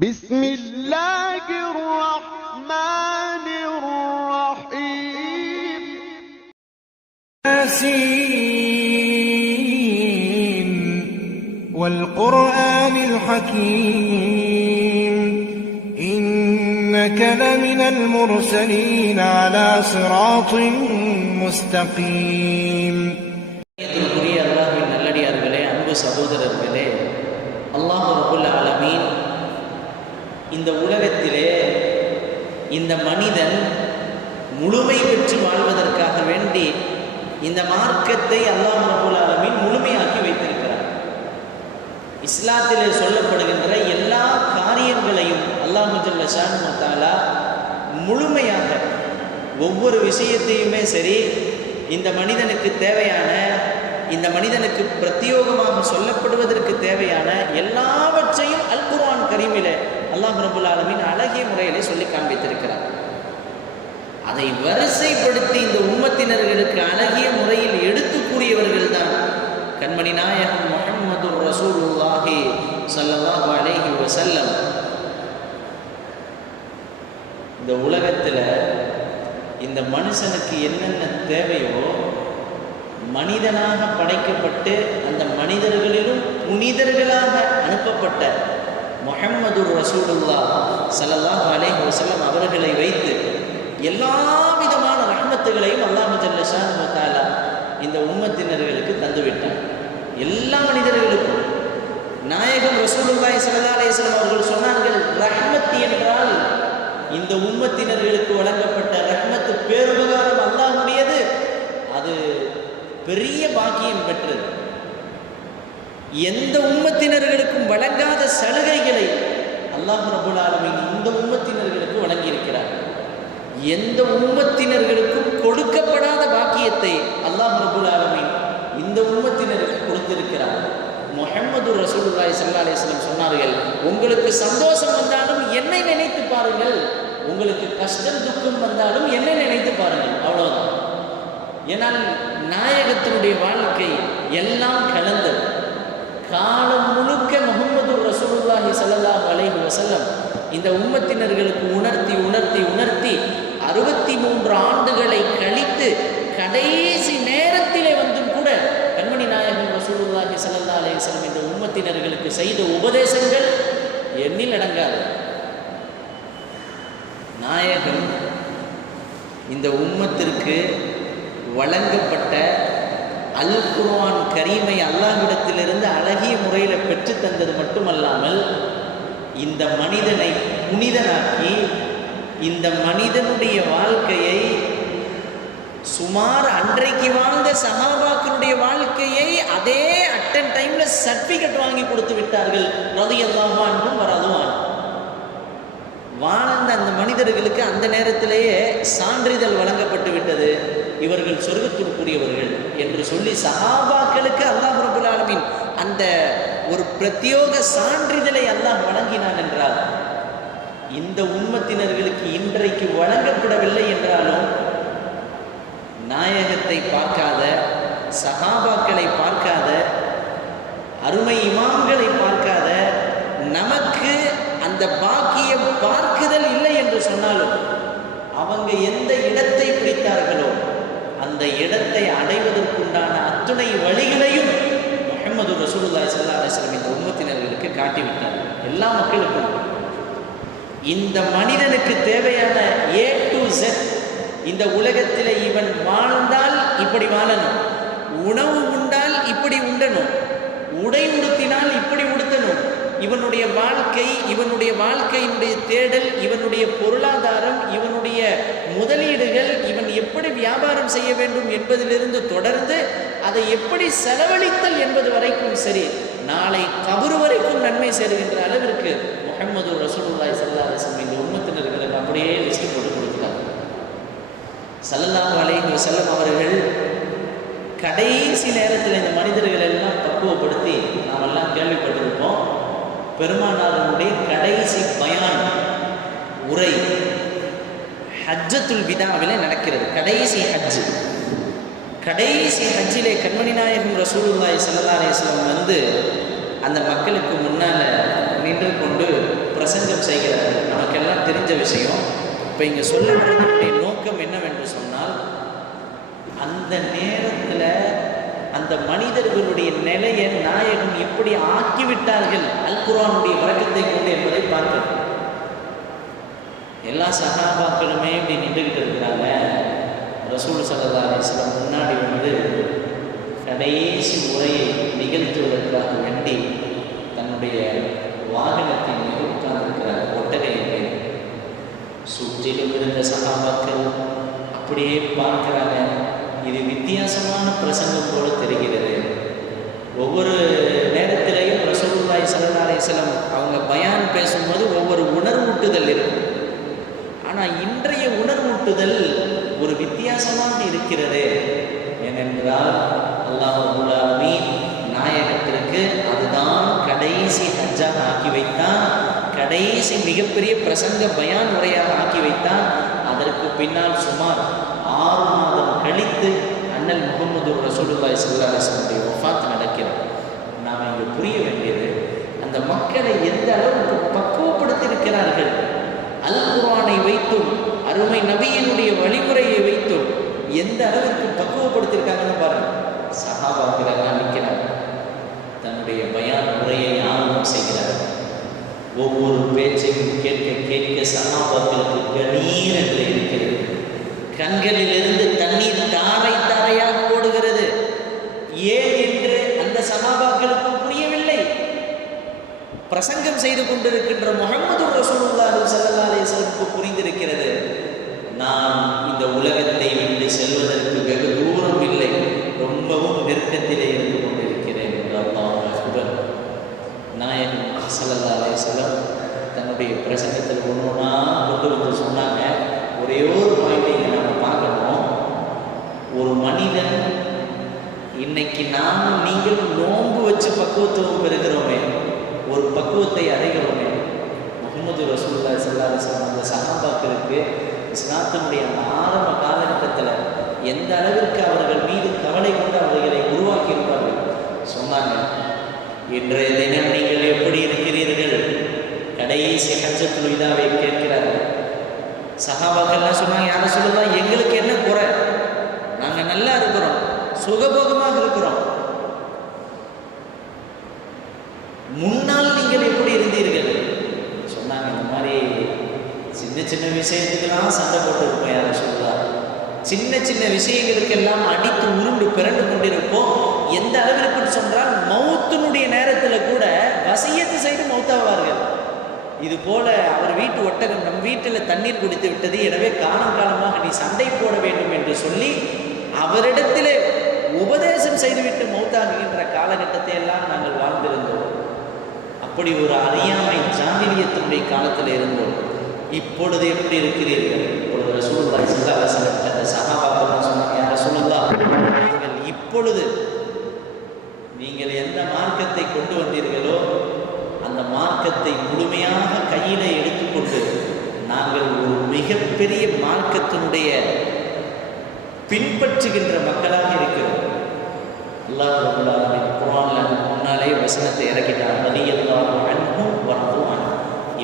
بسم الله الرحمن الرحيم ياسين والقرآن الحكيم إنك لمن المرسلين على صراط مستقيم. அல்லாஹ்வின் நல்லடியார்களே, அன்பு சகோதரர்களே, அல்லாஹ் ரப்புல் ஆலமீன் இந்த உலகத்திலே இந்த மனிதன் முழுமை பெற்று வாழ்வதற்காக வேண்டி இந்த மார்க்கத்தை அல்லாஹ் ரப்புல் ஆலமீன் முழுமையாக்கி வைத்திருக்கிறார். இஸ்லாத்திலே சொல்லப்படுகின்ற எல்லா காரியங்களையும் அல்லாஹ் ஜல்ல ஷானுஹு வ தஆலா முழுமையாக ஒவ்வொரு விஷயத்தையுமே சரி, இந்த மனிதனுக்கு தேவையான, இந்த மனிதனுக்கு பிரத்யோகமாக சொல்லப்படுவதற்கு தேவையான எல்லாவற்றையும் அல் குர்ஆன் கரீமிலே அல்லாஹ் ரப்புல் ஆலமீன் அழகிய முறையிலே சொல்லி காண்பித்திருக்கிறார். அதை வரிசைப்படுத்தி இந்த உம்மத்தினர்களுக்கு அழகிய முறையில் எடுத்து கூறியவர்கள் தான் கண்மணி நாயகம் முஹம்மது ரசூலுல்லாஹி ஸல்லல்லாஹு அலைஹி வஸல்லம். இந்த உலகத்தில் இந்த மனுஷனுக்கு என்னென்ன தேவையோ, மனிதனாக படைக்கப்பட்டு அந்த மனிதர்களிலும் புனிதர்களாக அனுப்பப்பட்ட முஹம்மது ரசூலுல்லாஹ் ஸல்லல்லாஹு அலைஹி வஸல்லம் அவர்களை வைத்து எல்லா விதமான ரஹ்மத்துகளையும் அல்லாஹ் ஜல்ல ஷானுஹு வ தஆலா இந்த உம்மத்தினர்களுக்கு தந்துவிட்டார். எல்லா மனிதர்களுக்கும் நாயகம் ரசூலுல்லாஹி ஸல்லல்லாஹு அலைஹி வஸல்லம் அவர்கள் சொன்னார்கள், ரஹ்மத் என்றால் இந்த உம்மத்தினர்களுக்கு வழங்கப்பட்ட ரஹ்மத்து பேருபகாரம் அல்லாஹ்வுடையது, அது பெரிய பாக்கியம் பெற்றது. எந்த உம்மத்தினர்களுக்கும் வழங்காத சலுகைகளை அல்லாஹ் ரப்புல் ஆலமீன் இந்த உம்மத்தினர்களுக்கு வழங்கியிருக்கிறார். எந்த உம்மத்தினர்களுக்கும் கொடுக்கப்படாத பாக்கியத்தை அல்லாஹ் ரப்புல் ஆலமீன் இந்த உம்மத்தினருக்கு கொடுத்திருக்கிறார். முஹம்மது ரசூலுல்லாஹி ஸல்லல்லாஹு அலைஹி வஸல்லம் சொன்னார்கள், உங்களுக்கு சந்தோஷம் வந்தாலும் என்னை நினைத்து பாருங்கள், உங்களுக்கு கஷ்டம் துக்கம் வந்தாலும் என்னை நினைத்து பாருங்கள், அவ்வளவுதான். ஏனால் நாயகத்தினுடைய வாழ்க்கை எல்லாம் கலந்தது. காலம் முழுக்க முஹம்மது ரசூலுல்லாஹி ஸல்லல்லாஹு அலைஹி வஸல்லம் இந்த உம்மத்தினர்களுக்கு உணர்த்தி உணர்த்தி உணர்த்தி 63 ஆண்டுகளை கழித்து கடைசி நேரத்திலே வந்தும் கூட கண்மணி நாயகம் ரசூலுல்லாஹி ஸல்லல்லாஹு அலைஹி வஸல்லம் இந்த உம்மத்தினர்களுக்கு செய்த உபதேசங்கள் எண்ணில் அடங்காது. நாயகம் இந்த உம்மத்திற்கு வழங்கப்பட்ட அல் குர்ஆன் கரீமை அல்லாஹ்விடத்திலிருந்து அழகிய முறையில் பெற்று தந்தது மட்டுமல்லாமல் இந்த மனிதனை புனிதனாக்கி இந்த மனிதனுடைய வாழ்க்கையை சுமார் அன்றைக்கு வாழ்ந்த சஹாபாக்களுடைய வாழ்க்கையை அதே அட்டன் டைம்ல சர்டிஃபிகேட் வாங்கி கொடுத்து விட்டார்கள். ரலியல்லாஹு அன்ஹும் வரதுவான் வாழ்ந்த அந்த மனிதர்களுக்கு அந்த நேரத்திலேயே சான்றிதழ் வழங்கப்பட்டு விட்டது, இவர்கள் சொர்க்கத்திற்குரியவர்கள் என்று சொல்லி சஹாபாக்களுக்கு அல்லாஹ் ரப்புல் ஆலமீன் அந்த ஒரு பிரத்யோக சான்றிதழை அல்லாஹ் வழங்கினான் என்றால், இந்த உம்மத்தினர்களுக்கு இன்றைக்கு வழங்கப்படவில்லை என்றாலும் நாயகத்தை பார்க்காத, சஹாபாக்களை பார்க்காத, அருமை இமாம்களை பார்க்காத நமக்கு அந்த பாக்கியம் பார்க்குதல் இல்லை என்று சொன்னாலும் அவங்க எந்த இடத்தை பிடித்தார்களோ அந்த இடத்தை அடைவதற்குண்டான அத்துணை வழிகளையும் முஹம்மது ரசூலுல்லாஹி ஸல்லல்லாஹு அலைஹி வஸல்லம் இந்த உம்மத்தினர்களுக்கு காட்டிவிட்டார். எல்லா மக்களுக்கும் இந்த மனிதனுக்கு தேவையான A to Z, இந்த உலகத்தில் இவன் வாழ்ந்தால் இப்படி வாழணும், உணவு உண்டால் இப்படி உண்டணும், உடை உடுத்தினால் இப்படி உடுத்தணும், இவனுடைய வாழ்க்கை, இவனுடைய வாழ்க்கையினுடைய தேடல், இவனுடைய பொருளாதாரம், இவனுடைய முதலீடுகள், இவன் எப்படி வியாபாரம் செய்ய வேண்டும் என்பதிலிருந்து தொடர்ந்து அதை எப்படி செலவழித்தல் என்பது வரைக்கும் சரி, நாளை கபர் வரைக்கும் நன்மை சேருகின்ற அளவிற்கு முஹம்மது ரசூலுல்லாஹி ஸல்லல்லாஹு அலைஹி வஸல்லம் இந்த உம்மத்தினர்களுக்கு அப்படியே லிஸ்ட் போட்டு கொடுக்கிறார். ஸல்லல்லாஹு அலைஹி வஸல்லம் அவர்கள் கடைசி நேரத்தில் இந்த மனிதர்கள் எல்லாம் பக்குவப்படுத்தி நாம் எல்லாம் கேள்விப்பட்டிருப்போம். பெருமானாருடைய கடைசி பயான் உரை ஹஜ்ஜத்துல் விதாவிலே நடக்கிறது. கடைசி ஹஜ்ஜிலே கண்மணி நாயகம் ரசூலுல்லாஹி ஸல்லல்லாஹு அலைஹி வஸல்லம் வந்து அந்த மக்களுக்கு முன்னால் நின்று கொண்டு பிரசங்கம் செய்கிறார்கள். நமக்கெல்லாம் தெரிஞ்ச விஷயம். இப்போ இங்கே சொல்ல வருவதனுடைய நோக்கம் என்னவென்று சொன்னால், அந்த நேரத்தில் அந்த மனிதர்களுடைய நிலையை நாயகம் எப்படி ஆக்கிவிட்டார்கள் அல் குர்ஆனுடைய வழக்கத்தை கொண்டு என்பதை பார்க்கணும். எல்லா சஹாபாக்களுமே இப்படி நின்றுக்கிட்டு இருக்கிறாங்க. ரசூல் ஸல்லல்லாஹு அலைஹி வஸல்லம் முன்னாடி கடைசி உரையை நிகழ்த்துவதற்காக வேண்டி தன்னுடைய வாகனத்தின் மீது உட்கார்ந்திருக்கிறார். ஒட்டகையின் மீது சுற்றிலும் இருந்த சஹாபாக்கள் அப்படியே பார்க்கிறாங்க. இது வித்தியாசமான பிரசங்கம் போல தெரிகிறது. ஒவ்வொரு நேரத்திலையும் ரசூலுல்லாஹி ஸல்லல்லாஹு அலைஹி வஸல்லம் அவங்க பயான் பேசும்போது ஒவ்வொரு உணர்வூட்டுதல் இருக்கும். ஆனால் இன்றைய உணர்வூட்டுதல் ஒரு வித்தியாசமாக இருக்கிறது. ஏனென்றால் அல்லாஹ் ரப்பல் ஆலமீன் நாயகத்திற்கு அதுதான் கடைசி ஹஜ்ஜாக ஆக்கி வைத்தான், கடைசி மிகப்பெரிய பிரசங்க பயான் உரையாக ஆக்கி வைத்தான். அதற்கு பின்னால் சுமார் 6 மாதம் கழித்து அண்ணல் முஹம்மது ரசூலுல்லாஹி ஸல்லல்லாஹு அலைஹி வஸல்லம் வஃபாத் நடக்கிறது. நாம் இங்கு புரிய வேண்டியது, அந்த மக்களை எந்த அளவுக்கு பக்குவப்படுத்தியிருக்கிறார்கள். அல் குர்ஆனை வைத்தும் அருமை நபியினுடைய வழிமுறையை வைத்தும் எந்த அளவிற்கு பக்குவப்படுத்தியிருக்காங்கன்னு பாருங்க. சஹாபாக்கள் எல்லாம் நிற்கிறாங்க, தன்னுடைய பயான் உரையை ஆரம்பம் செய்கிறார். ஒவ்வொரு பேச்சையும் கேட்க கேட்க சஹாபாக்களுக்கு கணீர் என்று இருக்கிறது. கண்களிலிருந்து தண்ணீர் தாரை தாரையாக ஓடுகிறது. ஏன் என்று அந்த சஹாபாக்களுக்கும் புரியவில்லை. பிரசங்கம் செய்து கொண்டிருக்கின்ற முஹம்மது ரசூலுல்லாஹி ஸல்லல்லாஹு அலைஹி வஸல்லம் புரிந்திருக்கிறது, நான் இந்த உலகத்தை விட்டு செல்வதற்கு வெகு தூரம் இல்லை, ரொம்பவும் நெருக்கத்திலே இருந்து கொண்டிருக்கிறேன் என்று அல்லாஹ் அக்பர். நாயகம் ஸல்லல்லாஹு அலைஹி வஸல்லம் தன்னுடைய பிரசங்கத்தில் ஒன்றா கொண்டு வந்து சொன்னாங்க. ஒரே ஒரு பாயிண்டை நம்ம பார்க்கணும். ஒரு மனிதன் இன்னைக்கு நானும் நீங்களும் நோன்பு வச்சு பக்குவத்துவம் பெறுகிறோமே, ஒரு பக்குவத்தை அடைகிறோமே. முஹம்மது ரசூலுல்லாஹி ஸல்லல்லாஹு அலைஹி வஸல்லம் அந்த சஹாபாக்களுக்கு இஸ்லாத்தினுடைய அந்த ஆரம்ப காலகட்டத்தில் எந்த அளவிற்கு அவர்கள் மீது கவலை கொண்டு அவர்களை உருவாக்கியிருப்பார்கள் சொன்னாங்க. இன்றைய தினம் நீங்கள் எப்படி இருக்கிறீர்கள்? கடைசி ஹஜ்ஜத்துல் விதாவை கேட்கிறார்கள். சஹாபாக்கள்லாம் சொன்னாங்க, யார சொல்லலாம், எங்களுக்கு என்ன குறை? நாங்கள் நல்லா இருக்கிறோம், சுகபோகமாக இருக்கிறோம். முன்னால் நீங்கள் எப்படி இருந்தீர்கள்? சொன்னாங்க, இந்த மாதிரி சின்ன சின்ன விஷயத்துக்கெல்லாம் சண்டை போட்டு இருப்போம். யார சொல்லலாம், சின்ன சின்ன விஷயங்களுக்கெல்லாம் அடித்து உருண்டு பிறண்டு கொண்டிருப்போம். எந்த அளவிற்கு சொன்னால் மௌத்தினுடைய நேரத்தில் கூட வசியத்து செய்து மௌத்தாவார்கள். இது போல அவர் வீட்டு ஒட்டகம் நம் வீட்டில் தண்ணீர் குடித்து விட்டது, எனவே காலம் காலமாக நீ சண்டை போட வேண்டும் என்று சொல்லி அவரிடத்திலே உபதேசம் செய்துவிட்டு மௌத்தாகுகின்ற காலகட்டத்தை எல்லாம் நாங்கள் வாழ்ந்திருந்தோம். அப்படி ஒரு அறியாமை ஜாஹிலியத்தினுடைய காலத்தில் இருந்தோம். இப்பொழுது எப்படி இருக்கிறீர்கள்? இப்பொழுது ரசூலுல்லாஹி ஸல்லல்லாஹு அலைஹி வஸல்லம் அந்த சஹாபாக்கள் சொன்னாங்க, யா ரசூலுல்லாஹ், நீங்கள் இப்பொழுது நீங்கள் எந்த மார்க்கத்தை கொண்டு வந்தீர்களோ அந்த மார்க்கத்தை முழுமையாக கையில எடுத்துக்கொண்டு நாங்கள் ஒரு மிகப்பெரிய மார்க்கத்தினுடைய பின்பற்றுகின்ற மக்களாக இருக்கிறோம். அல்லாஹ் ரப்பல் ஆலமீன் குர்ஆன்ல முன்னாலே வசனத்தை இறக்கிட்டார். ரலியல்லாஹு அன்ஹும் வ ரது அன்ஹு.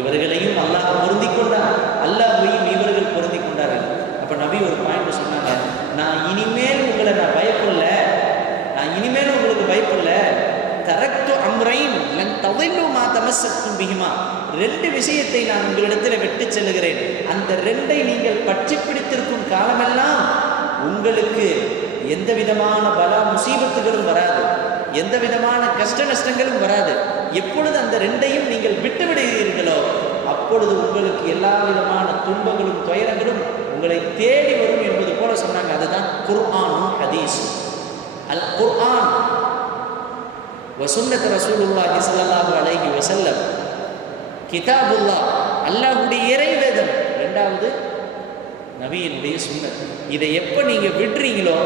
இவர்களையும் அல்லாஹ் பொருந்திக் கொண்டார், அல்லாஹ்வையும் இவர்கள் பொருந்திக் கொண்டார்கள். அப்ப நபி ஒரு பாயிண்ட் சொன்னாங்க, நான் இனிமேல் உங்களை நான் பயப்படல, நான் இனிமேல் உங்களுக்கு பயப்படல. தரக்து அம்ரைன் லன் ததில்லு மா தமஸ்ஸக்தும் பிஹிமா. 2 விஷயத்தை நான் உங்களிடத்தில் விட்டு செல்லுகிறேன். அந்த 2ஐ நீங்கள் பற்றி பிடித்திருக்கும் காலமெல்லாம் உங்களுக்கு எந்த விதமான பலா முசீபத்துகளும் வராது, எந்த விதமான கஷ்ட நஷ்டங்களும் வராது. எப்பொழுது அந்த 2ஐயும் நீங்கள் விட்டு விடுகிறீர்களோ அப்பொழுது உங்களுக்கு எல்லா விதமான துன்பங்களும் துயரங்களும் உங்களை தேடி வரும் என்பது போல சொன்னாங்க. அதுதான் குர்ஆனும் ஹதீஸும். அல் குர்ஆன் வ சுன்னத் ரசூலுல்லாஹி ஸல்லல்லாஹு அலைஹி வஸல்லம், கிதாபுல்லாஹ் அல்லாஹ்வுடைய இறைவேதம், 2வது நபியினுடைய சுன்னத். இதை எப்போ நீங்கள் விடுறீங்களோ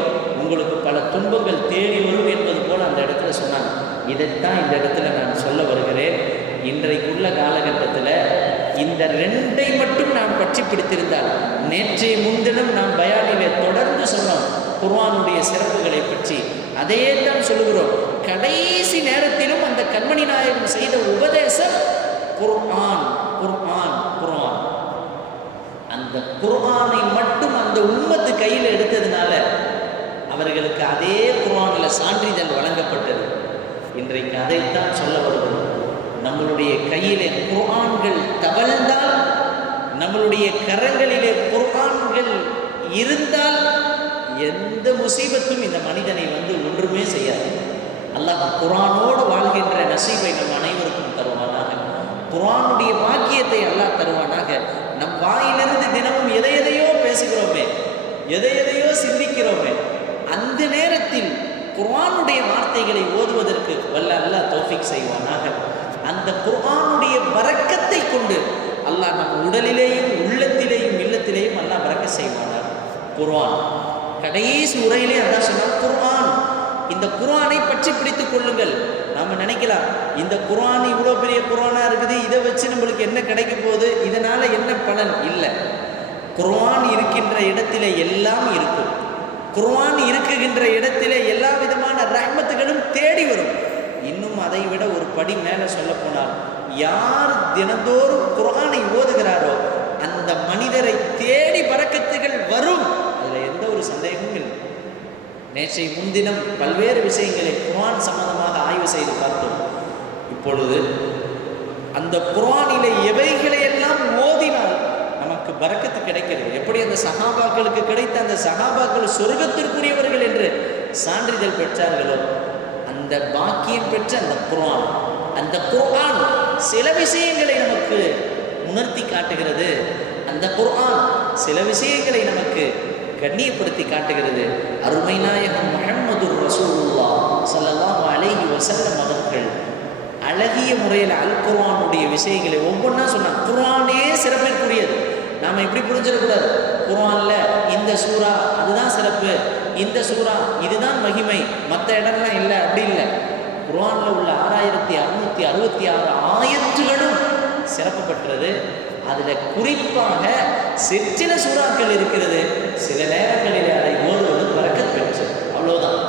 உங்களுக்கு பல துன்பங்கள் தேடி வரும் என்பது போல் அந்த இடத்துல சொன்னாங்க. இதைத்தான் இந்த இடத்துல நான் சொல்ல வருகிறேன். இன்றைக்குள்ள காலகட்டத்தில் இந்த 2ஐ மட்டும் நாம் பற்றி பிடித்திருந்தால், நேற்றைய முன்தினம் நாம் பயானிலே தொடர்ந்து சொன்னோம் குர்ஆனுடைய சிறப்புகளை பற்றி, அதையே தான் சொல்லுகிறோம். கடைசி நேரத்திலும் அந்த கண்மணி நாயகம் செய்த உபதேசம் குர்ஆன். உம்மத்து கையில் எடுத்ததுனால அவர்களுக்கு அதே குர்ஆனில் சான்றிதழ் வழங்கப்பட்டது. இன்றைக்கு அதைத்தான் சொல்ல வருகிறோம். நம்மளுடைய கையிலே குர்ஆன்கள் தவழ்ந்தால், நம்மளுடைய கரங்களிலே குர்ஆன்கள் இருந்தால் எந்த முசீபத்தும் இந்த மனிதனை ஒன்றுமே செய்யாது. அல்லாஹ் குர்ஆனோடு வாழ்கின்ற நசீபை நம் அனைவருக்கும் தருவானாக. குர்ஆனுடைய பாக்கியத்தை அல்லாஹ் தருவானாக. நம் வாயிலிருந்து தினமும் எதையோ பேசுகிறோமே, எதையோ சிந்திக்கிறோமே, அந்த நேரத்தில் குர்ஆனுடைய வார்த்தைகளை ஓதுவதற்கு வல்ல அல்லாஹ் தௌஃபீக் செய்வானாக. அந்த குர்ஆனுடைய பரக்கத்தை கொண்டு அல்லாஹ் நம் உடலிலேயும் உள்ளத்திலேயும் இல்லத்திலேயும் அல்லாஹ் பரக்கத் செய்வானாக. குர்ஆன் கடைசி உரையிலே அல்லாஹ் சொன்னார், குர்ஆன், இந்த குர்ஆனை பற்றி பிடித்துக் கொள்ளுங்கள். நாம் நினைக்கலாம், இந்த குர்ஆன் இவ்வளோ பெரிய குர்ஆனாக இருக்குது, இதை வச்சு நம்மளுக்கு என்ன கிடைக்க போகுது, இதனால் என்ன பலன்? இல்லை. குர்ஆன் இருக்கின்ற இடத்திலே எல்லாம் இருக்கும். குர்ஆன் இருக்குகின்ற இடத்திலே எல்லா விதமான ரஹ்மத்துகளும் தேடி வரும். இன்னும் அதை விட ஒரு படி மேலே சொல்ல போனால், யார் தினந்தோறும் குர்ஆனை ஓதுகிறாரோ அந்த மனிதரை தேடி பரக்கத்துகள் வரும். அதில் எந்த ஒரு சந்தேகமும் இல்லை. நேற்றை முன்தினம் பல்வேறு விஷயங்களை குர்ஆன் சம்பந்தமாக ஆய்வு செய்து பார்த்தோம். இப்பொழுது அந்த குர்ஆனிலே எவைகளையெல்லாம் ஓதினால் நமக்கு பரக்கத்து கிடைக்கிறது, எப்படி அந்த சஹாபாக்களுக்கு கிடைத்த அந்த சஹாபாக்கள் சொர்க்கத்திற்குரியவர்கள் என்று சான்றிதழ் பெற்றார்களோ, அந்த பாக்கியம் பெற்ற அந்த குர்ஆன் சில விஷயங்களை நமக்கு உணர்த்தி காட்டுகிறது. அந்த குர்ஆன் சில விஷயங்களை நமக்கு கண்ணியப்படுத்தி காட்டுகிறது. அருமை நாயகம் முஹம்மதுர் ரசூலுல்லாஹ் ஸல்லல்லாஹு அலைஹி வஸல்லம் அவர்கள் அழகிய முறையில் அல் குர்ஆனுடைய விஷயங்களை ஒவ்வொன்றா சொன்னாங்க. குர்ஆனே சிறப்பிற்குரியது. நாம் இப்படி புரிஞ்சிடக்கூடாது, குர்ஆனில் இந்த சூரா அதுதான் சிறப்பு, இந்த சூரா இதுதான் மகிமை, மற்ற இடம்லாம் இல்லை, அப்படி இல்லை. குர்ஆனில் உள்ள 6666 ஆயத்துகளும் சிறப்பு பெற்றது. அதில் குறிப்பாக சிற்சில சூறாக்கள் இருக்கிறது, சில நேரங்களில் அதை ஓடுவது பரக்கத் பெற்று, அவ்வளோதான்.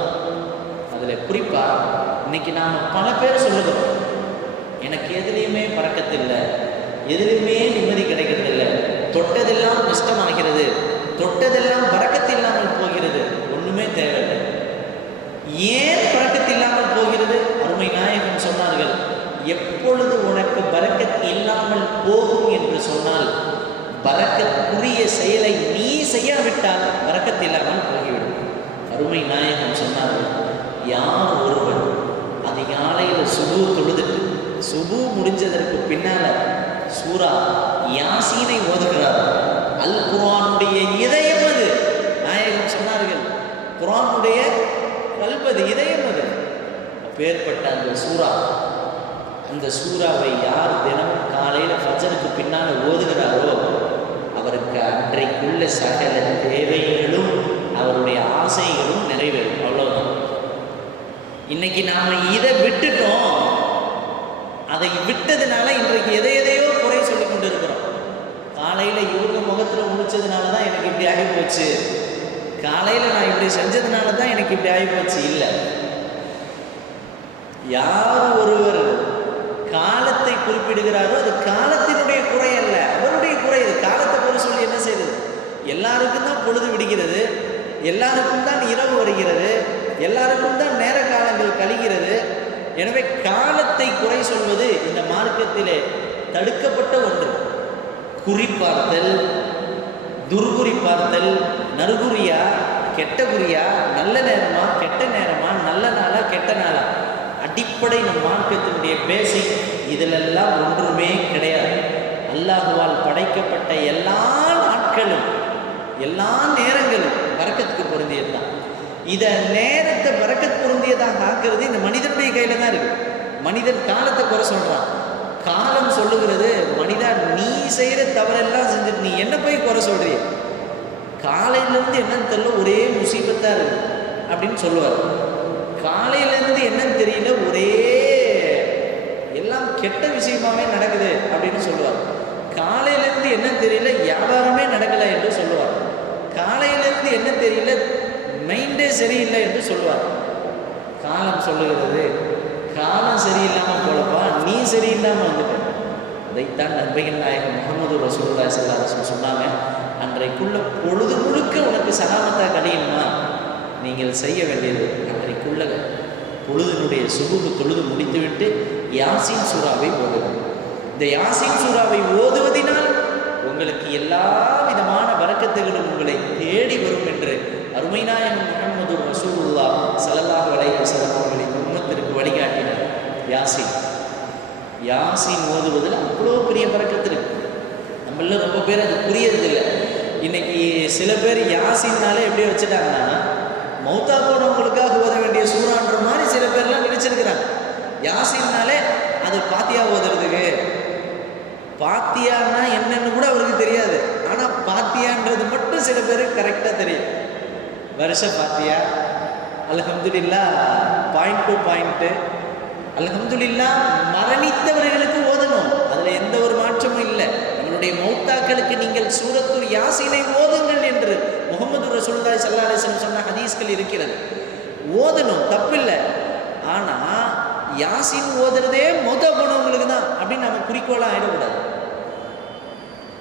அதில் குறிப்பாக இன்னைக்கு நாம் பல பேர் சொல்லுகிறோம், எனக்கு எதுலேயுமே பரக்கத்தில்லை, எதுலேயுமே நிம்மதி கிடைக்கிறதில்லை, தொட்டதெல்லாம் நஷ்டமாகிறது, தொட்டதெல்லாம் பரக்கத்தில்லாமல் போகிறது. ஒன்றுமே தேவையில்லை. ஏன் பரக்கத்தில்லாமல் போகிறது? அருமை நாயகம் சொன்னார்கள், எப்பொழுது உனக்கு பரக்கத் இல்லாமல் போகும் என்று சொன்னால், பரக்கத்துக்குரிய செயலை நீ செய்யாவிட்டால் பரக்கத் இல்லாமல் போய்விடும். அருமை நாயகம் சொன்னார்கள், யார் ஒருவர் அதிகாலையில் சுபு தொழுதுட்டு சுபு முடிஞ்சதற்கு பின்னால் சூரா யாசீனை ஓதுகிறார், அல் குர்ஆனுடைய இதயம் அது. நாயகம் சொன்னார்கள், குர்ஆனுடைய கல்பது இதயம் அது. அப்பேற்பட்ட அந்த சூறாவை யார் தினமும் காலையில் ஃபஜருக்கு பின்னால் ஓதுகிறாரோ அவருக்கு அன்றைக்குள்ள சகல தேவைகளும் அவருடைய ஆசைகளும் நிறைவேறும். அவ்வளோதான். இன்னைக்கு நாம் இதை விட்டுட்டோம். அதை விட்டதுனால இன்றைக்கு எதையோ குறை சொல்லி கொண்டு இருக்கிறோம். காலையில் இவங்க முகத்தில் முடிச்சதுனால தான் எனக்கு இப்படி ஆகி போச்சு, காலையில் நான் இப்படி செஞ்சதுனால தான் எனக்கு இப்படி ஆகி போச்சு. இல்லை, யார் ஒருவர் காலத்தை குறிப்பிடுகிறாரோ அது காலத்தினுடைய குறை அல்ல, அவருடைய குறை. இது காலத்தை குறை சொல்லி என்ன செய்யுது? எல்லாருக்கும் தான் பொழுது விடுகிறது, எல்லாருக்கும் தான் இரவு வருகிறது, எல்லாருக்கும் தான் நேர காலங்கள் கழிகிறது. எனவே காலத்தை குறை சொல்வது இந்த மார்க்கத்திலே தடுக்கப்பட்ட ஒன்று. குறிப்பார்த்தல், துர்குறிப்பார்த்தல், நறுகுறியா கெட்ட குறியா, நல்ல நேரமா கெட்ட நேரமா, நல்ல நாளா கெட்ட நாளா, அடிப்படை நம் மார்க்கத்தினுடைய பேசிக் இதிலெல்லாம் ஒன்றுமே கிடையாது. அல்லாஹுவால் படைக்கப்பட்ட எல்லா நாட்களும் எல்லா நேரங்களும் பரக்கத்துக்கு பொருந்தியது தான். இதை நேரத்தை பரக்கத் பொருந்தியதாக ஆக்குறது இந்த மனிதனுடைய கையில் தான் இருக்குது. மனிதன் காலத்தை குறை சொல்கிறான். காலம் சொல்லுகிறது, மனிதா நீ செய்கிற தவறெல்லாம் செஞ்சுட்டு நீ என்ன போய் குறை சொல்றிய, காலையிலேருந்து என்னன்னு தெரியல ஒரே முசீபத்தாக இருக்குது அப்படின்னு சொல்லுவார். காலையிலேருந்து என்னன்னு தெரியல ஒரே எல்லாம் கெட்ட விஷயமாவே நடக்குது அப்படின்னு சொல்லுவார். காலையிலேருந்து என்னன்னு தெரியல வியாபாரமே நடக்கலை என்று சொல்லுவார். காலையிலேருந்து என்ன தெரியல மைண்டே சரியில்லை என்று சொல்லுவார். காலம் சொல்லுகிறது, காலம் சரியில்லாமல் போலப்பா, நீ சரியில்லாமல் வந்துட்ட, அதைத்தான் நபிகள் நாயகம் முகமது ரசூலுல்லாஹி ஸல்லல்லாஹு அலைஹி வஸல்லம் சொன்னாங்க, அன்றைக்குள்ள பொழுது முழுக்க உனக்கு சலாமத்தா கழியணுமா, நீங்கள் செய்ய வேண்டியது அன்றைக்குள்ள பொழுதினுடைய சுபுகு தொழுது முடித்துவிட்டு யாசீன் சூறாவை ஓதுவது. இந்த யாசீன் சூறாவை ஓதுவதினால் உங்களுக்கு எல்லா விதமான பரக்கத்துகளும் உங்களை தேடி வரும் என்று அருமை நாயகம் முஹம்மது ரசூலுல்லாஹ் ஸல்லல்லாஹு அலைஹி வஸல்லம் அவர்களின் உம்மத்திற்கு வழிகாட்டினார். யாசீன் ஓதுவதில் அவ்வளோ பெரிய பரக்கத்து இருக்கு. நம்மள ரொம்ப பேர் அது புரியறதில்லை. இன்னைக்கு சில பேர் யாசீன்னாலே எப்படி வச்சுட்டாங்கன்னா மௌத்தா போனவங்களுக்காக ஓத வேண்டிய சூறான்ற மாதிரி சில பேர்லாம் நினைச்சிருக்கிறாங்க. யாசீன்னாலே அது பாத்தியா ஓதுறதுக்கு, பாத்தியான்னா என்னன்னு கூட அவருக்கு தெரியாது. ஆனால் பாத்தியான்றது மட்டும் சில பேருக்கு கரெக்டாக தெரியும். வருஷ பாத்தியா, அல்ஹம்துலில்லாஹ் பாயிண்ட் டு பாயிண்ட்டு, அல்ஹம்துலில்லாஹ் மரணித்தவர்களுக்கு ஓதணும், அதில் எந்த ஒரு மாற்றமும் இல்லை. நம்மளுடைய மௌத்தாக்களுக்கு நீங்கள் சூரத்துல் யாசீனை ஓதுங்கள் என்று முஹம்மது ரசூலுல்லாஹி ஸல்லல்லாஹு அலைஹி வஸல்லம் சொன்ன ஹதீஸ்கள் இருக்கிறது. ஓதணும், தப்பில்லை. ஆனால் யாசீன் ஓதுறதே மௌத்தா போனவங்களுக்கு தான் அப்படின்னு நம்ம குறிக்கோளாக ஆயிடக்கூடாது.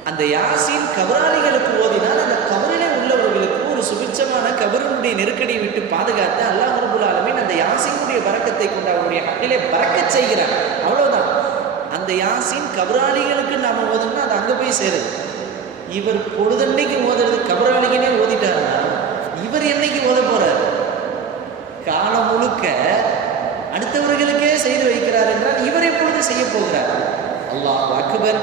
அந்த யாசீன் கபராளிகளுக்கு ஓதினால் அந்த கபரிலே உள்ளவர்களுக்கு ஒரு சுபிட்சமான கபருடைய நெருக்கடியை விட்டு பாதுகாத்து அல்லாஹ் ரப்பல் ஆலமீன் அந்த யாசீனுடைய பரக்கத்தை கொண்டு அவருடைய ஹக்கிலே பரக்கச் செய்கிறார். அவ்வளோதான். அந்த யாசீன் கபராளிகளுக்கு நாம் ஓதணும்னா அது அங்கே போய் சேருது. இவர் பொழுதன்னைக்கு ஓதுறது கபராளிகளே ஓதிட்டாருன்னா இவர் என்னைக்கு ஓத போறார்? காலம் முழுக்க அடுத்தவர்களுக்கே செய்து வைக்கிறார் என்றால் இவர் எப்பொழுது செய்ய போகிறார்? அல்லாஹ் அக்பர்.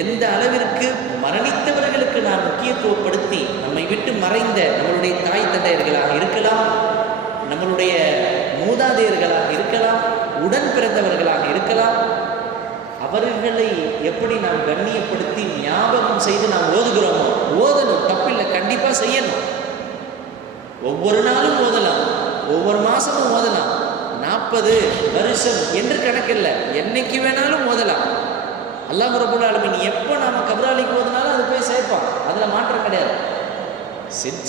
எந்த அளவிற்கு மரணித்தவர்களுக்கு நாம் முக்கியத்துவப்படுத்தி நம்மை விட்டு மறைந்த நம்மளுடைய தாய் தந்தையர்களாக இருக்கலாம், நம்மளுடைய மூதாதையர்களாக இருக்கலாம், உடன் பிறந்தவர்களாக இருக்கலாம், அவர்களை எப்படி நாம் கண்ணியப்படுத்தி ஞாபகம் செய்து நாம் ஓதுகிறோமோ ஓதணும், தப்பில்லை, கண்டிப்பாக செய்யணும். ஒவ்வொரு நாளும் ஓதலாம், ஒவ்வொரு மாதமும் ஓதலாம், 40 வருஷம் என்று கணக்கில்லை, என்னைக்கு வேணாலும் ஓதலாம். அல்லாஹ் ரப்பல் ஆலமீன் எப்போ நாம் கபராளிக்கு ஓதுனாலும் அது போய் சேர்ப்பான், அதில் மாற்றம் கிடையாது.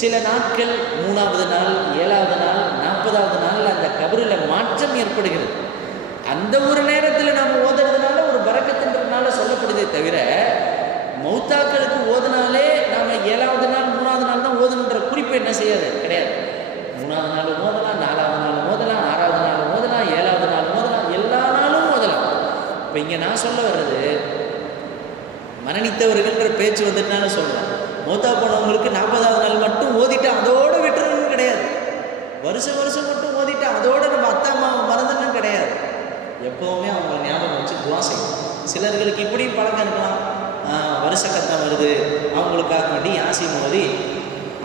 சில நாட்கள் 3வது நாள் 7வது நாள் 40வது நாள் அந்த கபரில் மாற்றம் ஏற்படுகிறது. அந்த ஒரு நேரத்தில் நாம் ஓதுறதுனால ஒரு பரக்கத்துன்றதுனால சொல்லப்படுதே தவிர மௌத்தாக்களுக்கு ஓதுனாலே நாம் 7வது நாள் 3வது நாள் தான் ஓதணுன்ற குறிப்பு என்ன செய்யாது கிடையாது. 3வது நாள் ஓதலாம், 4வது நாள் ஓதலாம், 6வது நாள் ஓதலாம், 7வது நாள் ஓதலாம், எல்லா நாளும் ஓதலாம். இப்போ இங்கே நான் சொல்ல வர்றது மரணித்தவர்கள்ன்ற பேச்சு வந்துட்டுனால சொல்கிறேன். மௌத்தா போனவங்களுக்கு 40வது நாள் மட்டும் ஓதிட்டு அதோடு விட்டுறணும் கிடையாது. வருஷம் மட்டும் ஓதிட்டு அதோடு நம்ம அத்தா அம்மாவை மறந்துடணும் கிடையாது. எப்போவுமே அவங்க ஞாபகம் வச்சு துவா செய்யணும். சிலர்களுக்கு இப்படியும் பழக்கம் இருக்கலாம், வருஷ கத்தம் வருது அவங்களுக்காக வேண்டி யாசீன் ஓதி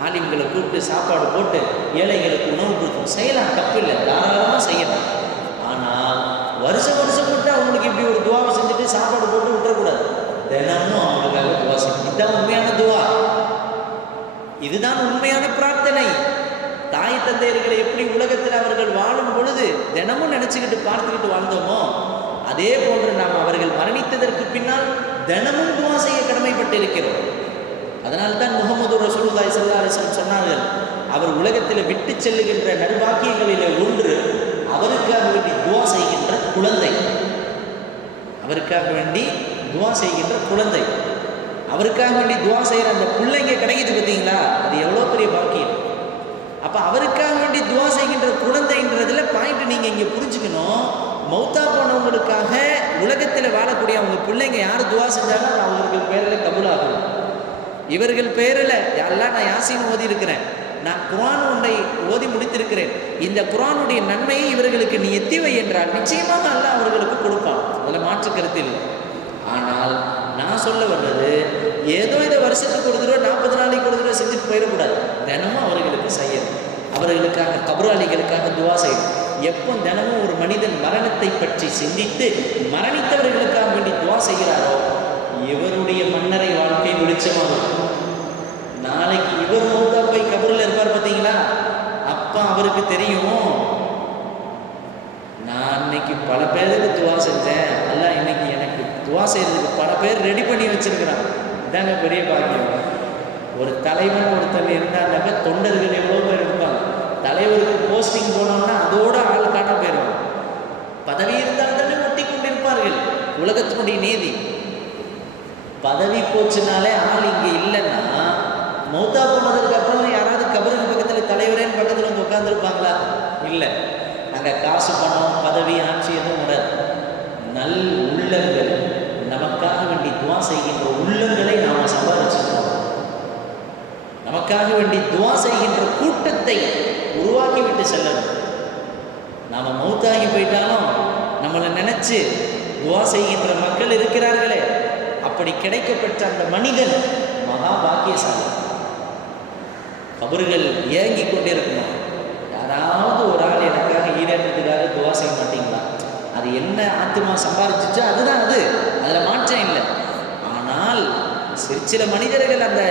ஆலிம்களை கூப்பிட்டு சாப்பாடு போட்டு ஏழைகளுக்கு உணவு கொடுக்கும், செய்யலாம், தப்பு இல்லை, தாராளமாக செய்யலாம். ஆனால் வருஷம் மட்டும் அவங்களுக்கு இப்படி ஒரு துவாவை செஞ்சுட்டு சாப்பாடு போட்டு விட்டுறக்கூடாது. தினமும் அவங்களுக்காக துவா செய்யணும். இதுதான் உண்மையான துவா, இதுதான் உண்மையான பிரார்த்தனை. தாய் தந்தையர்களை எப்படி உலகத்தில் அவர்கள் வாழும் பொழுது தினமும் நினச்சிக்கிட்டு பார்த்துக்கிட்டு வாழ்ந்தோமோ அதே போன்று நாம் அவர்கள் மரணித்ததற்கு பின்னால் தினமும் துவா செய்ய கடமைப்பட்டிருக்கிறோம். அதனால்தான் முஹம்மது ரசூலுல்லாஹி ஸல்லல்லாஹு அலைஹி வஸல்லம் சொன்னார்கள், அவர் உலகத்தில் விட்டு செல்லுகின்ற நல்வாக்கியங்களில் ஒன்று அவருக்காக வேண்டி துவா செய்கின்ற குழந்தை. அவருக்காக வேண்டி துவா செய்கின்ற குழந்தை, அவருக்காக வேண்டி துவா செய்கிற அந்த பிள்ளைங்க கிடைக்குது பார்த்தீங்களா, அது எவ்வளோ பெரிய பாக்கியம். அப்போ அவருக்காக வேண்டி துவா செய்கின்ற குழந்தைன்றதுல பாயிண்ட் நீங்கள் இங்கே புரிஞ்சுக்கணும். மௌத்தா போனவங்களுக்காக உலகத்தில் வாழக்கூடிய அவங்க பிள்ளைங்க யார் துவா செஞ்சாலும் அது அவங்களுக்கு பேரில் கபூலாகும். இவர்கள் பேரில் எல்லாம் நான் யாசீன் ஓதி இருக்கிறேன், நான் குர்ஆன் ஒன்றை ஓதி முடித்திருக்கிறேன், இந்த குர்ஆனுடைய நன்மையை இவர்களுக்கு நீ எத்திவை என்றால் நிச்சயமாக அல்லாஹ் அவர்களுக்கு கொடுப்பான், அதில் மாற்று கருத்து இல்லை. ஆனால் நான் சொல்ல வர்றது ஏதோ இதை வருஷத்துக்கு ஒரு தடவை 40 நாளைக்கு ஒரு தடவை செஞ்சுட்டு போயிடக்கூடாது. தினமும் அவர்களுக்கு செய்யணும், அவர்களுக்காக கபராளிகளுக்காக துவா செய்யணும். எப்போ தினமும் ஒரு மனிதன் மரணத்தை பற்றி சிந்தித்து மரணித்தவர்களுக்காக வேண்டி துவா செய்கிறாரோ இவருடைய மன்னரை வாழ்க்கை வெளிச்சமாகும். நாளைக்கு இவர் மௌத்தா போய் கபரில் இருப்பார் பார்த்தீங்களா, அப்போ அவருக்கு தெரியும் நான் இன்னைக்கு பல பேருக்கு துவா செஞ்சேன், அல்ல இன்னைக்கு எனக்கு துவா செய்யறதுக்கு பல பேர் ரெடி பண்ணி வச்சிருக்கிறான். இதாங்க பெரிய பாக்கியம். ஒரு தலைவன் ஒருத்தர் இருந்தாங்க, தொண்டர்கள் எவ்வளோ பேர் இருப்பாங்க. தலைவருக்கு போஸ்டிங் போனோம்னா அதோட ஆள் காண போயிடும். பதவி இருந்தால் தானே ஒட்டி கொண்டிருப்பார்கள், உலகத்தினுடைய நீதி. பதவி போச்சுனாலே ஆள் இங்கே இல்லைன்னா மௌத்தா போனதுக்கு அப்புறம் யாராவது கபருக்கு பக்கத்தில் தலைவரேன்னு பக்கத்தில் வந்து உட்காந்துருப்பாங்களா? இல்லை. நாங்கள் காசு பணம் பதவி ஆட்சி எதுவும் வராது. நல் உள்ளங்கள், நமக்காக வேண்டி துவா செய்கின்ற உள்ளங்களை நாம் சம்பாதிச்சிருக்கோம். நமக்காக வேண்டி துவா செய்கின்ற கூட்டத்தை உருவாக்கி விட்டு செல்லணும். நாம் மௌத்தாகி போயிட்டாலும் நம்மளை நினைச்சு துவா செய்கின்ற மக்கள் இருக்கிறார்களே, அப்படி கிடைக்கப்பட்ட அந்த மனிதன் மகா பாக்கியசாலி. கபறுகள் ஏங்கி கொண்டே இருக்கணும். யாராவது ஒரு ஆள் எனக்காக ஈடேற்றத்துக்காக துவா செய்ய மாட்டீங்களா? அது என்ன ஆத்மா சம்பாதிச்சுச்சோ அதுதான் அது, அதில் மாற்றம் இல்லை. ஆனால் சில மனிதர்கள் அந்த